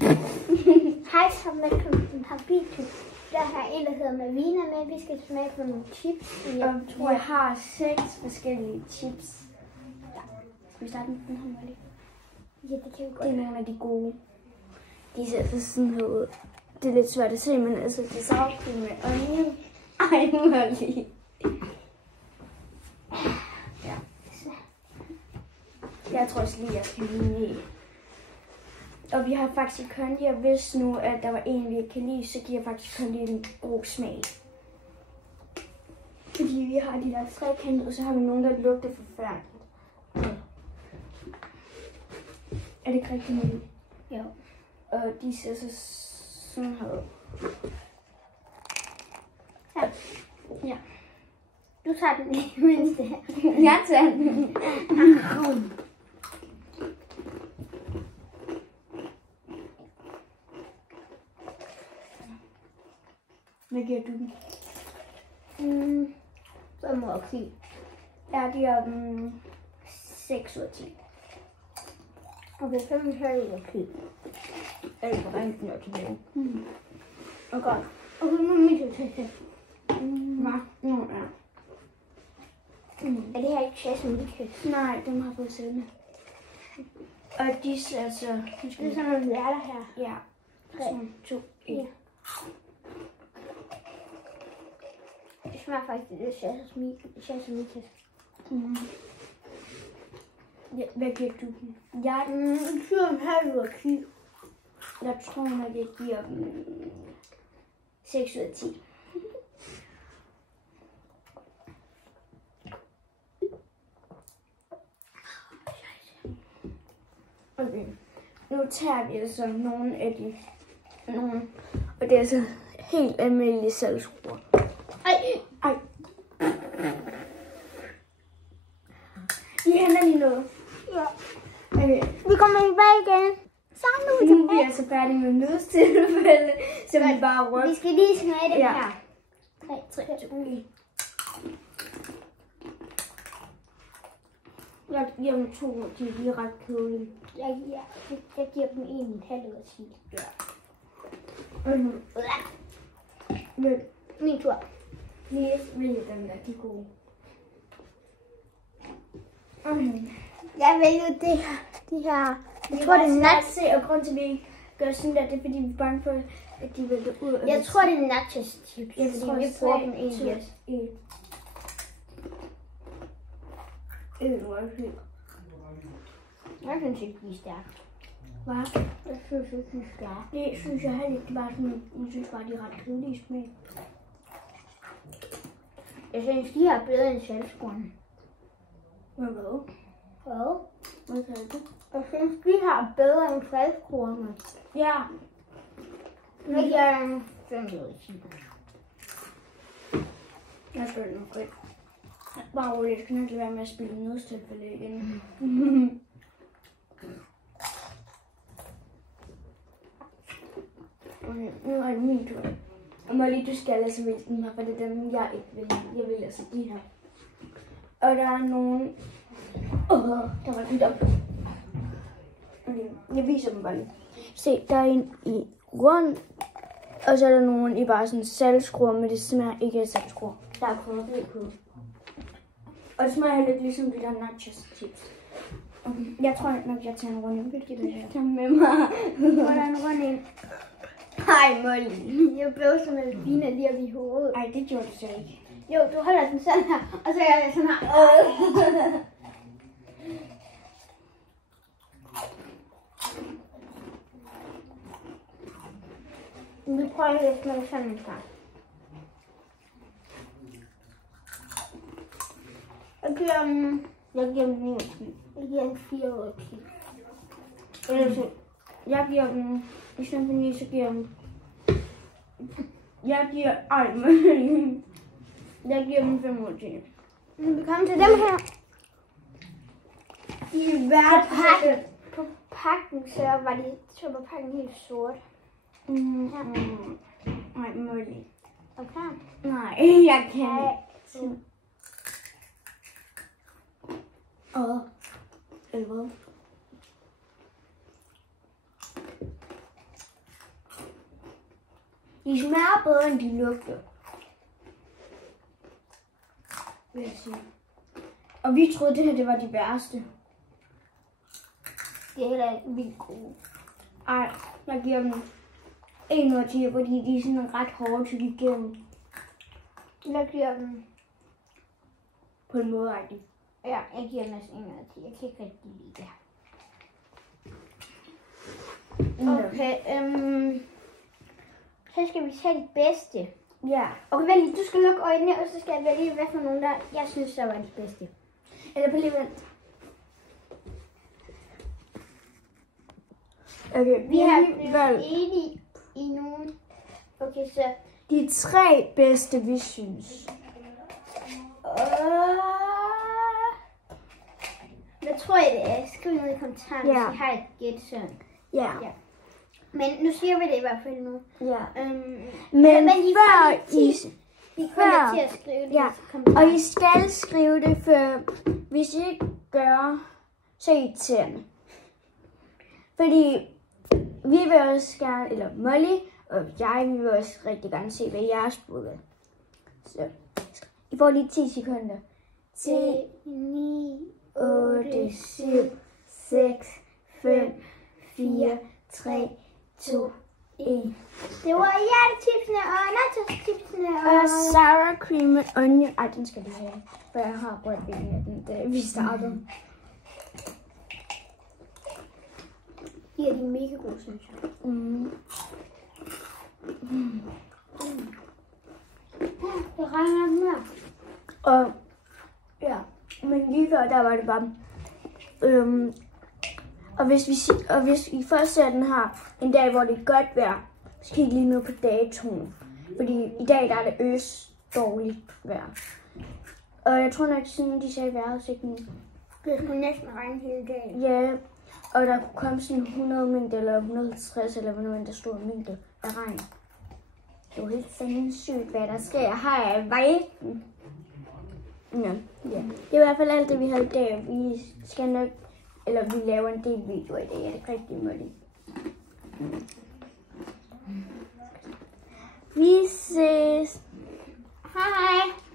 Hej, så velkommen til video. Der er en, der hedder Malvina med. Vi skal smage på nogle chips. Jeg tror, jeg har 6 forskellige chips. Ja. Skal vi starte med den her, Molly? Ja, det kan vi godt. Det er nogle af de gode. De ser så sådan her ud. Det er lidt svært at se, men altså, det er sour cream med onion. Ej, Molly. Ja. Jeg tror også lige, jeg skal lige. Og vi har faktisk kondi, og hvis nu, at der var en, vi ikke kan lide, så giver faktisk kondi en god smag. Fordi vi har de der trekantede, og så har vi nogen, der lugter forfærdeligt. Er det ikke rigtigt, Molly? Jo. Og de ser så sådan her ud. Ja. Ja. Du tager den lige mindste her. Jeg tager den. Hvad giver du den? Så må jeg sige. Jeg giver den 6 ud af 10. Okay, 5 her er jeg kig. Eller hvor rent den er tilbage. Og godt. Og så må vi jo tage det. Hvad? Nå, ja. Er det her ikke chassemikes? Nej, den har fået siddende. Og de ser altså... Det er sådan nogle lærter her. Ja. 3, 2, 1. Ja. Det smager faktisk lidt chassemikes. Ja, hvad giver du den? Jeg tror, den her ud af kig. Jeg tror nok, jeg giver dem 6 ud af 10. Okay. Nu tager vi altså nogle af de... Og det er altså helt almindelige salgskruer. Ej. Vi henter lige noget. Ja. Okay. Vi kommer tilbage igen. Så nu er vi Nu er vi tilbage. altså færdige med nødstilfælde, så vi bare rundt. Vi skal lige smage dem Ja. her. 3, 2, 1. Jeg giver dem 2, de er lige ret kedelige. Jeg giver dem 1,5 ud af 10. Ja. Men min tur. Vi vælger dem der, de er gode. Jeg vælger det her. De her. Jeg tror, det er nuts. Og grund til, at vi ikke gør sådan der, det er, fordi vi er bange for, at de vælter ud. Jeg tror, det er nachos chips. Jeg fordi tror, vi bruger dem egentlig også. Jeg synes ikke, de er stærke. Hvad? Jeg synes ikke, de er stærke. Det synes jeg heller ikke. Det er bare sådan, jeg synes bare, de er ret kedelige i smag. Jeg synes, de er bedre end salgskruerne. Hvad? Hvad? Hvad sagde du? Jeg synes, de har bedre end salgskruerne. Ja. Jeg giver dem 5 ud af 10. Jeg skal nok ikke. Bare roligt, jeg kan ikke lade være med at spille nødstilfælde igen. Okay, nu er det min tur. Og Molly, du skal altså vælge den her, for det er dem, jeg ikke vil. Jeg vil altså de her. Og der er nogen... der var lidt op. Okay, jeg viser dem bare lige. Se, der er en i rund, og så er der nogen i bare sådan salgskruer, men det smager ikke af salgskruer. Der er krydderi på. Og det smager lidt ligesom de der nachos chips. Okay. Jeg tror nok, jeg tager en runde. Vil du tage med mig? Hvordan rundt ind? Hej, Molly. Jeg blev som en Malvina lige op i hovedet. Ej, det gjorde du så ikke. Jo, du holder den sådan her, og så gør jeg sådan her. Vi prøver at smage sådan en gang. Jeg giver dem 9 ud af 10. Jeg giver dem 4 ud af 10. Jeg giver dem... I stedet for 9, så giver jeg dem... Jeg giver... Ej, men... Jeg giver dem 5 ud af 10. Vi kommer til dem her. I hver På pakken, så var pakken helt sort. Nej, Molly. Okay. Nej, jeg kan ikke. Eller hvad? De smager bedre, end de lugter. Vil jeg sige. Og vi troede, det her det var de værste. Det er heller ikke vildt gode. Ej, jeg giver dem 1 ud af 10, fordi de er sådan ret hårde til igennem. Jeg giver dem... På en måde, rigtig. Ja, jeg giver dem næsten 1 ud af 10. Jeg kan ikke rigtig lide det her. Okay, så skal vi tage de bedste. Ja. Okay, vent lige, du skal lukke øjnene, og så skal jeg vælge, hvad for nogen, der jeg synes, der var de bedste. Eller på lige vent. Okay, Vi har blevet blevet enige i nogen. Okay, så... de 3 bedste, vi synes. Hvad tror jeg, det er? Skriv ned i kommentarerne, Ja. hvis I har et gæt sådan. Ja. Ja. Men nu siger vi det i hvert fald nu. Ja. Men I før I... Vi kommer til at skrive det Ja, i kommentarerne. og I skal skrive det, for hvis I ikke gør, så er I irriterende. Fordi vi vil også gerne, eller Molly og jeg, vi vil også rigtig gerne se, hvad jeres bud er. Så I får lige 10 sekunder. 10, 9, 8, 7, 6, 5, 4, 3, 2, 1. Det var hjertetipsene og nattostipsene Og sour cream and onion. Ej, den skal du have, for jeg har brugt en af den, da vi startede. de er de mega gode, synes jeg. Det regner mere. Og ja, men lige før, der var det bare... Og hvis I først ser den her en dag, hvor det er godt vejr, så kig lige nu på datoen. Fordi i dag der er det dårligt vejr. Og jeg tror nok, sådan de sagde vejrudsigten. Det skulle næsten regne hele dagen. Ja, og der kunne komme sådan 100 mængde eller 150 eller hvornår der stod mængde af regn. Det var helt sindssygt, hvad der sker her af verden. Ja. Det er i hvert fald alt det, vi havde i dag. Vi skal nok, eller vi laver en del videoer i dag. Er det ikke rigtig muligt? Vi ses. Hej.